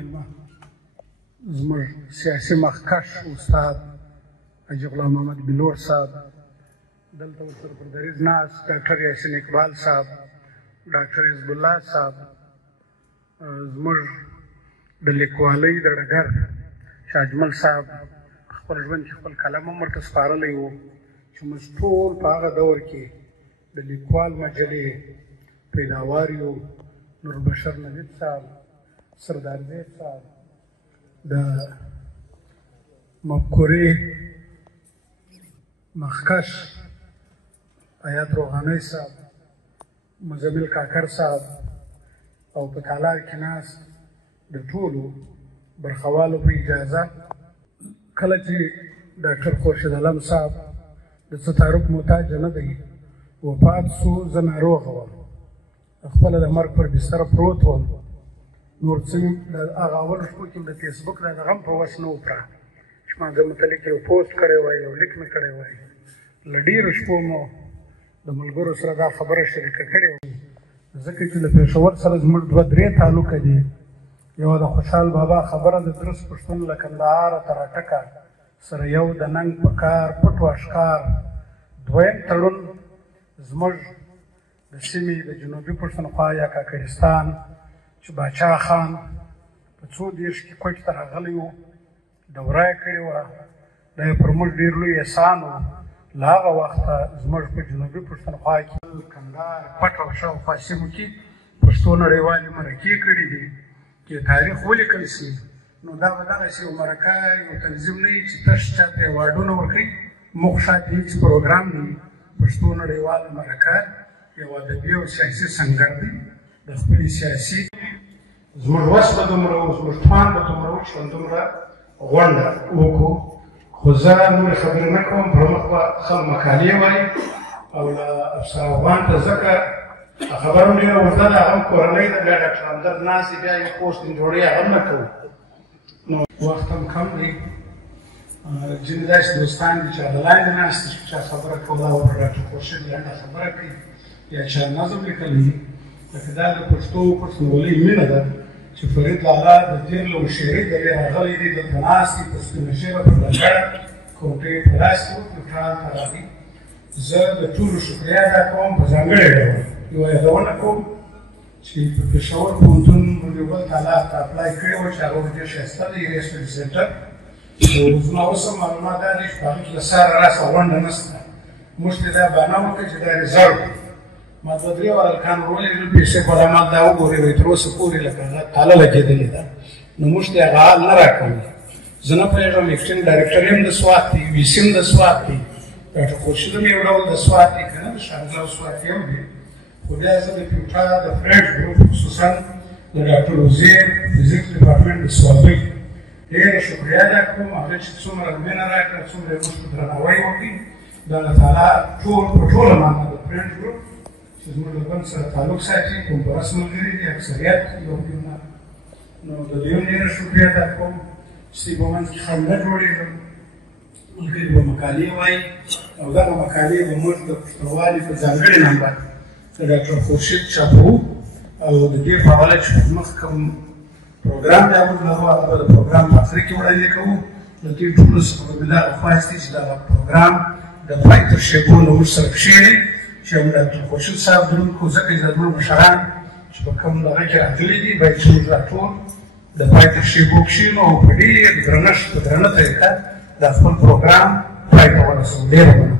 میلمه زموږ سیاسي مخکښ استاد حاجي غلام محمد بلوړ صاحب، دلته ورسره پر دریځ ناست ډاکټر یاسین اقبال صاحب، ډاکټر حزب الله صاحب، زموږ د لیکوالۍ د ډګر شاه اجمل صاحب خپل ژوند کې خپل قلم هم ورته سپارلی و چې موږ ټول په هغه دور کې د لیکوال مجلې پیداوار یو. نوربشر نجیب صاحب، سردار زیب صاحب، د مفکورې مخکښ آیات روحانی صاحب، مزمل کاکړ صاحب او په تالار کې ناست د ټولو برخوالو په اجازه کله چې ډاکټر خورشید علم صاحب د څه تعارف محتاج نه دی وفات سو، زه ناروغه وم، خپله د مرګ پر بستر پروت وم. نور څه د هغه اول شپو کې د فیسبوک د هغه هم په وس نه و پوره چې ما زه متعلق یو پوسټ کړی وای، یو لیک مې کړی وای. له ډېرو شپو مو د ملګرو سره دا خبره شریکه کړې وه، ځکه چې د پېښور سره زموږ دوه درې تعلقه دي. یوه د خوشحال بابا خبره د درست پښتون له کندهاره تر اټکه سره یو د ننګ په کار پټ و اشکار. دویم تړون زموږ د سیمې د جنوبي پښتونخوا یا کاکړستان چې باچا خان په 230 کې کوټ ته راغلی و، دوره یې کړې وه. دا یې پر موږ ډېر لوی احسان و. له هغه وخته زموږ په جنوبي پښتونخوا کې کندهار پټ او شاوخوا سیمو کې پښتو نړیوالې مرکې کړي دي. چې تاریخ ولیکل سي نو دا به دغسې یو مرکه یو تنظیم نه وي چې تش چاته ایوارډونه ورکوي، موږ شاید هېڅ پروګرام نه وي. پښتو نړیواله مرکه یو ادبي او سیاسي سنګر دی. د خپلې سیاسي زموږ وس به دومره و، زموږ توان به دومره و چې همدومره غونډه وکړو. خو زه نورې خبرې نه کوم، پر مخ به خلک مقالې وایي او له افسر افغان ته ځکه خبره هم ډېره اوږده ده، هغه هم کورنۍ ده، بیا ډاکټر همدرد ناست دی، بیا یې پوسټ جوړوي، هغه هم نه کوو. نو وخت هم کم دی. ځینې داسې دوستان دي چې هغه لاندې ناست دي چې چا خبره کوله او پر ډاکټر خورشید لنډه خبره کوي یا چا نظم لیکلی وي. لکه دا د پښتو پښتونولۍ مینه ده چې فرید لالا د تېر له شعري ډلې راغلی دی، دلته ناست دي، په سپینه ژیره په ډنګره کوټې په لاس کې وکړي ټال ته راغلي. زه د ټولو شکریا ادا کوم، په ځانګړې ډول یوه یادونه کوم چې په پېښور پوهنتون موږ یو بل تالار ته اپلای کړی وه چې هغه ډېر ښایسته دی، ریسټډي سینټر. زما اوس هم معلومات دا دي چې په هغه کې له ساره راسه غونډه نشته. موږ ته دا بهانه وکړه چې دا رزلټ ما دوه درې واره هلکان ورولېږل، پیسې په ما دا وګورئ وایي تر اوسه پورې لکه هغه تاله لګېدلې ده. نو موږ ته هغه حال نه راکوي. زه نه پوهېږم اکسچینج ډایرکټر یم د سوات دی، وي سي م د سوات دی، ډاکټر خورشید هم یو ډول د سوات دی که نه، د شانګله سوات هم دی. خو بیا زه د پیوټا د فرینډ ګروپ خصوصا د ډاکټر وزیر فزیکس ډپارټمنټ د سوابۍ ډېره شکریا ادا کوم. هغه چې څومره مینه راکړه، څومره یې موږ ته درناوی وکړي. د الله تعالی ټول په ټوله معنا د فرینډ ګروپ چې زموږ له بند سره تعلق ساتي، کوم په رسم ملګري دي، اکثریت یو نه. نو د دوی هم ډېره شکریا ادا کوم چې دوی په منځ کې خنډ نه جوړېږم. ملګري به مقالې وایي او دغه مقالې به موږ د پښتونوالي په ځانګړي نمبر د ډاکټر خورشید چاپوو او د دې په حواله چې مخ کوم پروګرام دی موږ لرو، هغه به د پروګرام په اخر کې وړاندې کوو. له دوی ټولو څخه به مې دا غوښتنه دي چې دغه پروګرام د پای تر شېبو له موږ سره کښېني، چې ډاکټر خورشید صاحب درود کوو، ځکه چې د زموږ مشران چې په کوم دغه کې راغلي دي باید چې موږ دا ټول د پای تر شېبو کښېنو او په ډېر درنښت په درنه طریقه دا خپل پروګرام پای ته ورسوو. ډېره مننه.